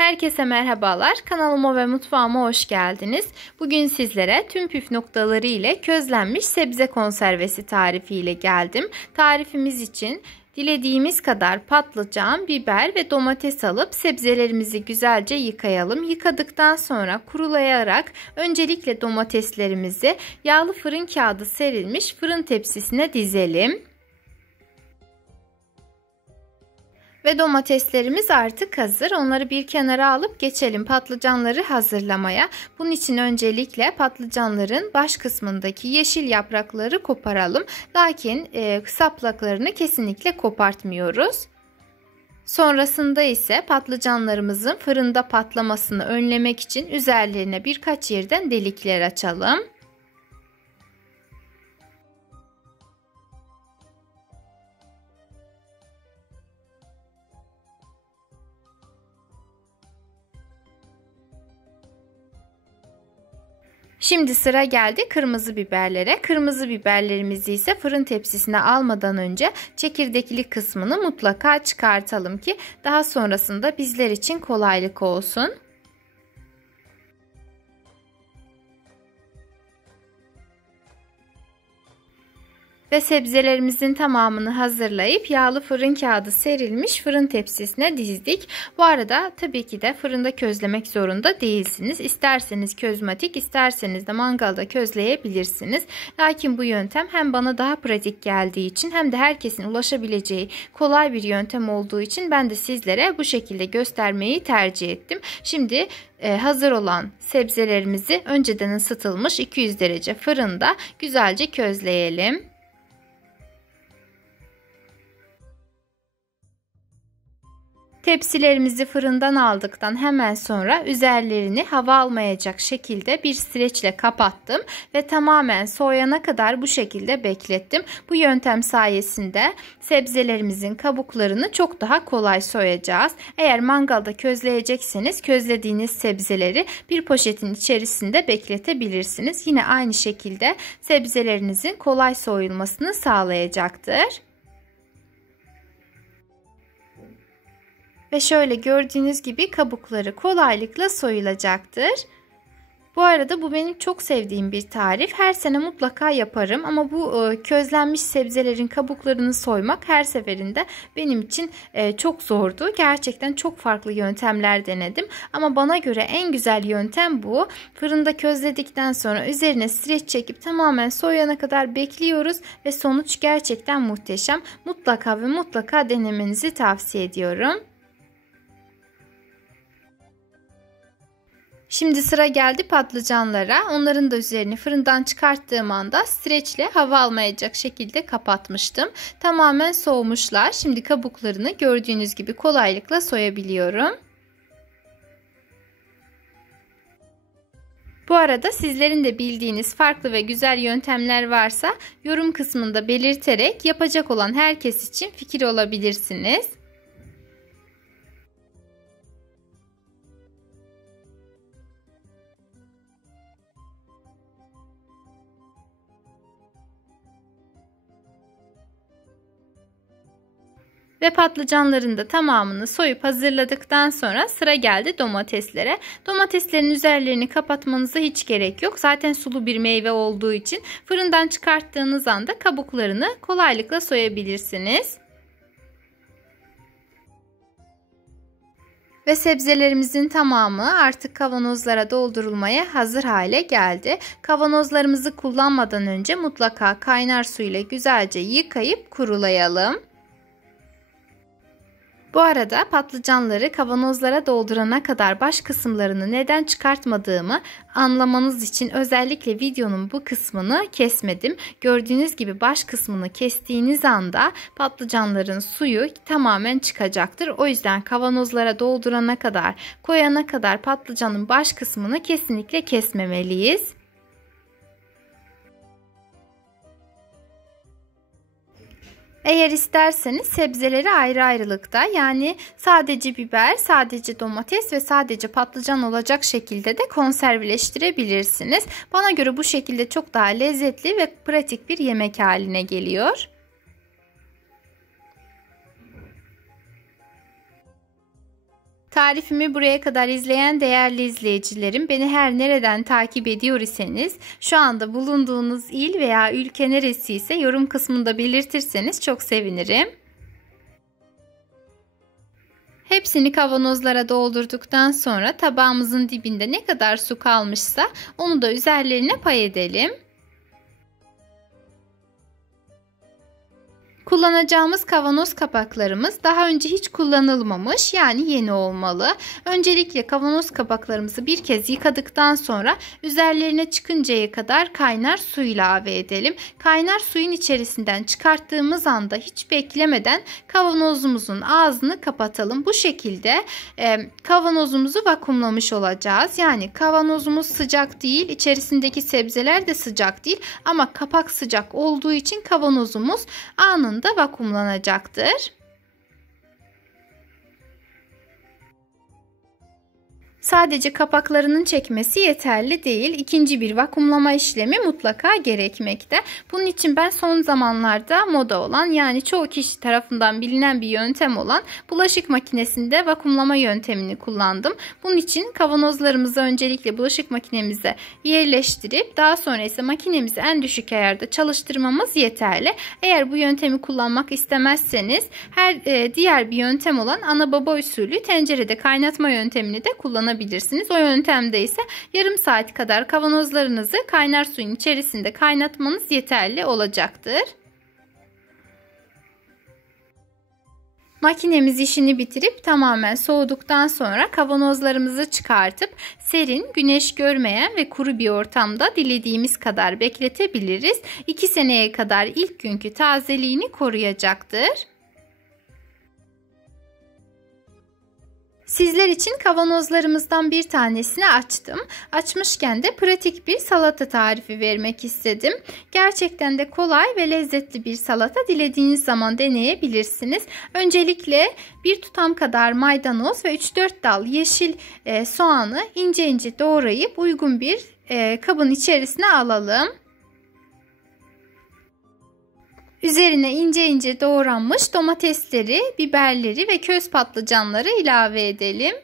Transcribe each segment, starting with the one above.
Herkese merhabalar. Kanalıma ve mutfağıma hoş geldiniz. Bugün sizlere tüm püf noktaları ile közlenmiş sebze konservesi tarifi ile geldim. Tarifimiz için dilediğimiz kadar patlıcan, biber ve domates alıp sebzelerimizi güzelce yıkayalım. Yıkadıktan sonra kurulayarak öncelikle domateslerimizi yağlı fırın kağıdı serilmiş fırın tepsisine dizelim. Ve domateslerimiz artık hazır. Onları bir kenara alıp geçelim patlıcanları hazırlamaya. Bunun için öncelikle patlıcanların baş kısmındaki yeşil yaprakları koparalım. Lakin saplaklarını kesinlikle kopartmıyoruz. Sonrasında ise patlıcanlarımızın fırında patlamasını önlemek için üzerlerine birkaç yerden delikler açalım. Şimdi sıra geldi kırmızı biberlere. Kırmızı biberlerimizi ise fırın tepsisine almadan önce çekirdekli kısmını mutlaka çıkartalım ki daha sonrasında bizler için kolaylık olsun. Ve sebzelerimizin tamamını hazırlayıp yağlı fırın kağıdı serilmiş fırın tepsisine dizdik. Bu arada tabii ki de fırında közlemek zorunda değilsiniz. İsterseniz közmatik, isterseniz de mangalda közleyebilirsiniz. Lakin bu yöntem hem bana daha pratik geldiği için hem de herkesin ulaşabileceği kolay bir yöntem olduğu için ben de sizlere bu şekilde göstermeyi tercih ettim. Şimdi hazır olan sebzelerimizi önceden ısıtılmış 200 derece fırında güzelce közleyelim. Tepsilerimizi fırından aldıktan hemen sonra üzerlerini hava almayacak şekilde bir streçle kapattım ve tamamen soğuyana kadar bu şekilde beklettim. Bu yöntem sayesinde sebzelerimizin kabuklarını çok daha kolay soyacağız. Eğer mangalda közleyecekseniz közlediğiniz sebzeleri bir poşetin içerisinde bekletebilirsiniz. Yine aynı şekilde sebzelerinizin kolay soyulmasını sağlayacaktır. Ve şöyle gördüğünüz gibi kabukları kolaylıkla soyulacaktır. Bu arada bu benim çok sevdiğim bir tarif. Her sene mutlaka yaparım ama bu közlenmiş sebzelerin kabuklarını soymak her seferinde benim için çok zordu. Gerçekten çok farklı yöntemler denedim ama bana göre en güzel yöntem bu. Fırında közledikten sonra üzerine streç çekip tamamen soyana kadar bekliyoruz ve sonuç gerçekten muhteşem. Mutlaka ve mutlaka denemenizi tavsiye ediyorum. Şimdi sıra geldi patlıcanlara. Onların da üzerini fırından çıkarttığım anda streçle hava almayacak şekilde kapatmıştım. Tamamen soğumuşlar. Şimdi kabuklarını gördüğünüz gibi kolaylıkla soyabiliyorum. Bu arada sizlerin de bildiğiniz farklı ve güzel yöntemler varsa yorum kısmında belirterek yapacak olan herkes için fikir olabilirsiniz. Ve patlıcanların da tamamını soyup hazırladıktan sonra sıra geldi domateslere. Domateslerin üzerlerini kapatmanıza hiç gerek yok. Zaten sulu bir meyve olduğu için fırından çıkarttığınız anda kabuklarını kolaylıkla soyabilirsiniz. Ve sebzelerimizin tamamı artık kavanozlara doldurulmaya hazır hale geldi. Kavanozlarımızı kullanmadan önce mutlaka kaynar su ile güzelce yıkayıp kurulayalım. Bu arada patlıcanları kavanozlara doldurana kadar baş kısımlarını neden çıkartmadığımı anlamanız için özellikle videonun bu kısmını kesmedim. Gördüğünüz gibi baş kısmını kestiğiniz anda patlıcanların suyu tamamen çıkacaktır. O yüzden kavanozlara doldurana kadar, koyana kadar patlıcanın baş kısmını kesinlikle kesmemeliyiz. Eğer isterseniz sebzeleri ayrı ayrılıkta, yani sadece biber, sadece domates ve sadece patlıcan olacak şekilde de konserveleştirebilirsiniz. Bana göre bu şekilde çok daha lezzetli ve pratik bir yemek haline geliyor. Tarifimi buraya kadar izleyen değerli izleyicilerim, beni her nereden takip ediyor iseniz, şu anda bulunduğunuz il veya ülke neresi ise yorum kısmında belirtirseniz çok sevinirim. Hepsini kavanozlara doldurduktan sonra tabağımızın dibinde ne kadar su kalmışsa onu da üzerlerine pay edelim. Kullanacağımız kavanoz kapaklarımız daha önce hiç kullanılmamış, yani yeni olmalı. Öncelikle kavanoz kapaklarımızı bir kez yıkadıktan sonra üzerlerine çıkıncaya kadar kaynar su ilave edelim. Kaynar suyun içerisinden çıkarttığımız anda hiç beklemeden kavanozumuzun ağzını kapatalım. Bu şekilde kavanozumuzu vakumlamış olacağız. Yani kavanozumuz sıcak değil, içerisindeki sebzeler de sıcak değil ama kapak sıcak olduğu için kavanozumuz anında vakumlanacaktır. Sadece kapaklarının çekmesi yeterli değil. İkinci bir vakumlama işlemi mutlaka gerekmekte. Bunun için ben son zamanlarda moda olan, yani çoğu kişi tarafından bilinen bir yöntem olan bulaşık makinesinde vakumlama yöntemini kullandım. Bunun için kavanozlarımızı öncelikle bulaşık makinemize yerleştirip daha sonra ise makinemizi en düşük ayarda çalıştırmamız yeterli. Eğer bu yöntemi kullanmak istemezseniz diğer bir yöntem olan ana baba usulü tencerede kaynatma yöntemini de kullanabilirsiniz. O yöntemde ise yarım saat kadar kavanozlarınızı kaynar suyun içerisinde kaynatmanız yeterli olacaktır. Makinemiz işini bitirip tamamen soğuduktan sonra kavanozlarımızı çıkartıp serin, güneş görmeyen ve kuru bir ortamda dilediğimiz kadar bekletebiliriz. 2 seneye kadar ilk günkü tazeliğini koruyacaktır. Sizler için kavanozlarımızdan bir tanesini açtım. Açmışken de pratik bir salata tarifi vermek istedim. Gerçekten de kolay ve lezzetli bir salata, dilediğiniz zaman deneyebilirsiniz. Öncelikle bir tutam kadar maydanoz ve 3-4 dal yeşil soğanı ince ince doğrayıp uygun bir kabın içerisine alalım. Üzerine ince ince doğranmış domatesleri, biberleri ve köz patlıcanları ilave edelim.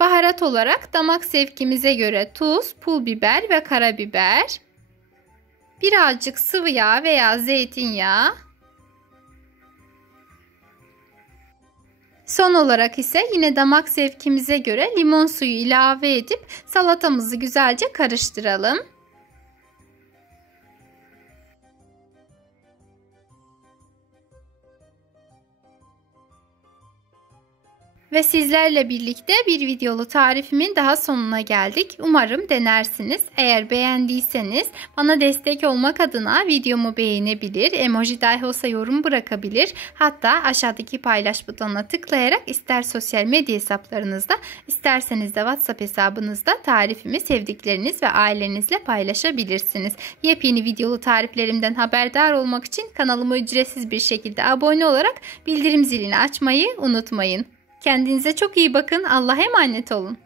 Baharat olarak damak zevkimize göre tuz, pul biber ve karabiber. Birazcık sıvı yağ veya zeytinyağı. Son olarak ise yine damak zevkimize göre limon suyu ilave edip salatamızı güzelce karıştıralım. Ve sizlerle birlikte bir videolu tarifimin daha sonuna geldik. Umarım denersiniz. Eğer beğendiyseniz bana destek olmak adına videomu beğenebilir, emoji dahi olsa yorum bırakabilir. Hatta aşağıdaki paylaş butonuna tıklayarak ister sosyal medya hesaplarınızda, isterseniz de WhatsApp hesabınızda tarifimi sevdikleriniz ve ailenizle paylaşabilirsiniz. Yepyeni videolu tariflerimden haberdar olmak için kanalıma ücretsiz bir şekilde abone olarak bildirim zilini açmayı unutmayın. Kendinize çok iyi bakın. Allah'a emanet olun.